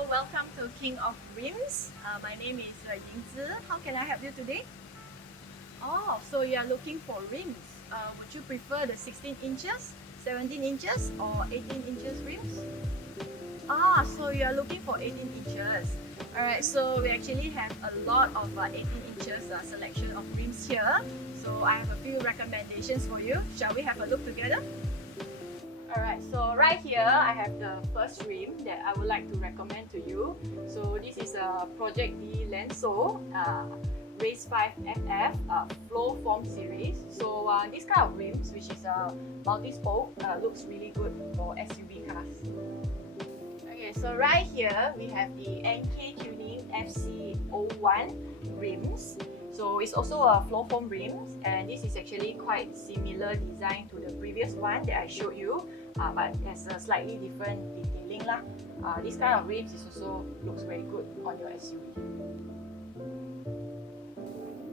Hello, welcome to King of Rims. My name is Yingtze. How can I help you today? Oh, so you are looking for rims. Would you prefer the 16 inches, 17 inches or 18 inches rims? So you are looking for 18 inches. Alright, so we actually have a lot of 18 inches selection of rims here. So I have a few recommendations for you. Shall we have a look together? Alright, so right here I have the first rim that I would like to recommend to you. So this is a Project D Lenso Race 5 FF Flow Form series. So this kind of rims, which is a multi-spoke, looks really good for SUV cars. Okay, so right here we have the NK Tuning FC01 rims. So it's also a flow foam rims, and this is actually quite similar design to the previous one that I showed you, but there's a slightly different detailing lah. This kind of rims is also looks very good on your SUV.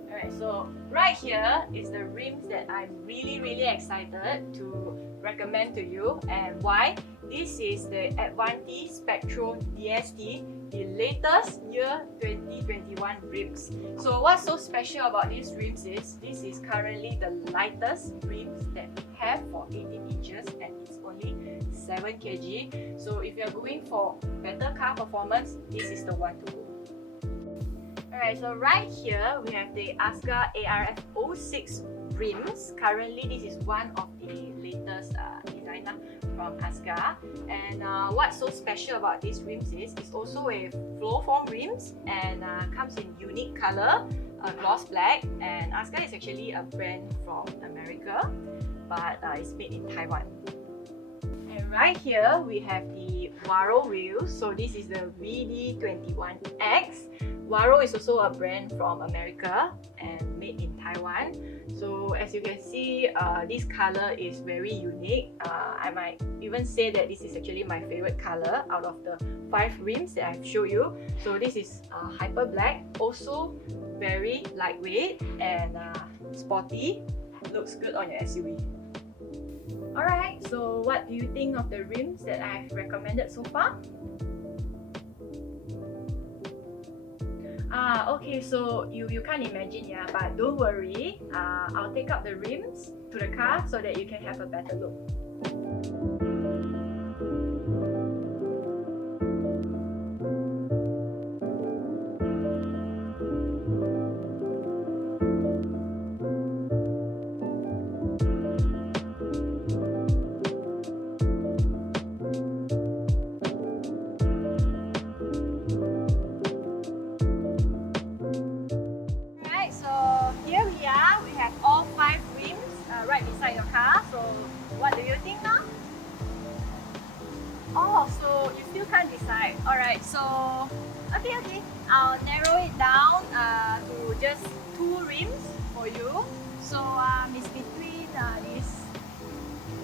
Alright, so right here is the rims that I'm really excited to recommend to you, and why? This is the Advanti Spectro DST, the latest year 2021 rims. So what's so special about these rims is this is currently the lightest rims that we have for 18 inches, and it's only 7 kg. So if you're going for better car performance, this is the one to go. Alright, so right here we have the ASCA ARF06 rims. Currently this is one of the latest design from ASCA, and what's so special about these rims is it's also a flow form rims, and comes in unique color, gloss black, and ASCA is actually a brand from America, but it's made in Taiwan. And right here we have the Waro wheels. So this is the VD21X. Waro is also a brand from America and made in Taiwan. So as you can see, this color is very unique. I might even say that this is actually my favorite color out of the 5 rims that I've showed you. So this is hyper black, also very lightweight and sporty. Looks good on your SUV. Alright, so what do you think of the rims that I've recommended so far? Okay, so you can't imagine, yeah, but don't worry. I'll take out the rims to the car so that you can have a better look. Right beside your car. So what do you think now? Oh, so you still can't decide. Alright, so okay, I'll narrow it down to just 2 rims for you. So it's between these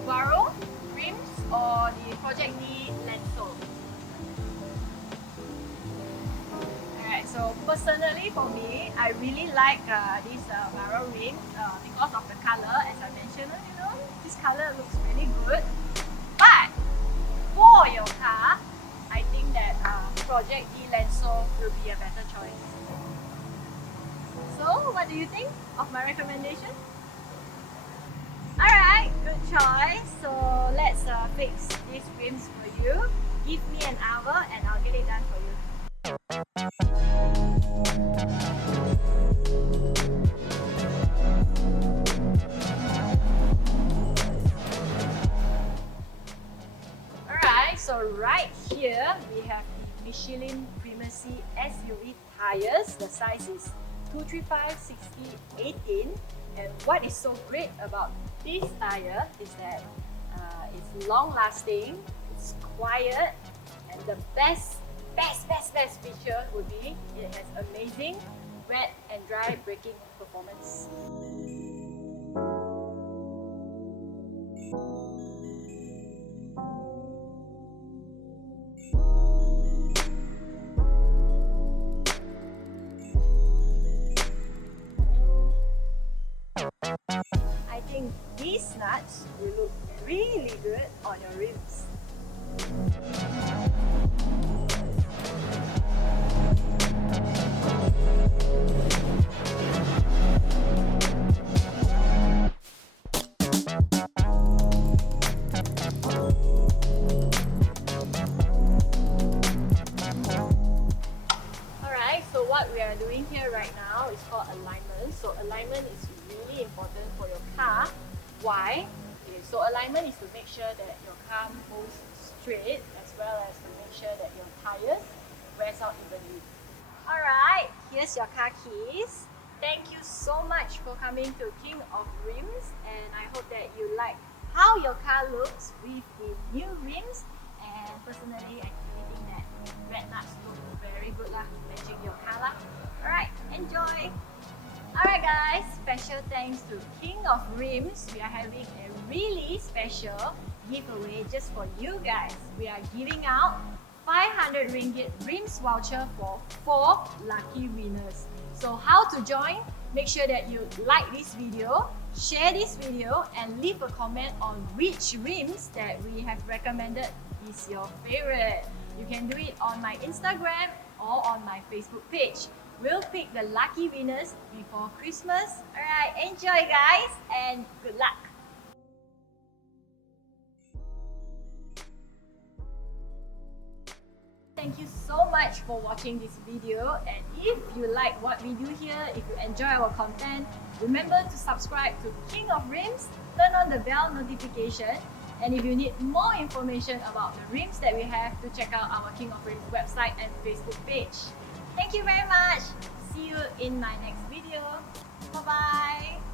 Waro rims or the Project D Lenso. Alright, so personally for me, I really like this Waro rim because of the color. As I mentioned, this color looks really good. But for your car, I think that Project D Lenso will be a better choice. So, what do you think of my recommendation? Alright, good choice. So let's fix these rims for you. Give me an hour and I'll get it done for you. Alright, so right here we have the Michelin Primacy SUV tires. The size is 235/60/18, and what is so great about this tire is that it's long lasting, it's quiet, and the best feature would be it has amazing wet and dry braking performance. I think these nuts will look really good on your rims. doing here right now is called alignment. So alignment is really important for your car. Why? Okay, so alignment is to make sure that your car moves straight, as well as to make sure that your tires wears out evenly. Alright, here's your car keys. Thank you so much for coming to King of Rims, and I hope that you like how your car looks with the new rims. And personally, I really think that red nuts look very good lah, matching your car lah. Alright, enjoy! Alright guys, special thanks to King of Rims. We are having a really special giveaway just for you guys. We are giving out 500 ringgit rims voucher for 4 lucky winners. So how to join? Make sure that you like this video, share this video, and leave a comment on which rims that we have recommended is your favorite. You can do it on my Instagram or on my Facebook page. We'll pick the lucky winners before Christmas. Alright, enjoy guys, and good luck! Thank you so much for watching this video, and if you like what we do here, if you enjoy our content, remember to subscribe to King of Rims, turn on the bell notification, and if you need more information about the rims that we have, to check out our King of Rims website and Facebook page. Thank you very much. See you in my next video. Bye bye.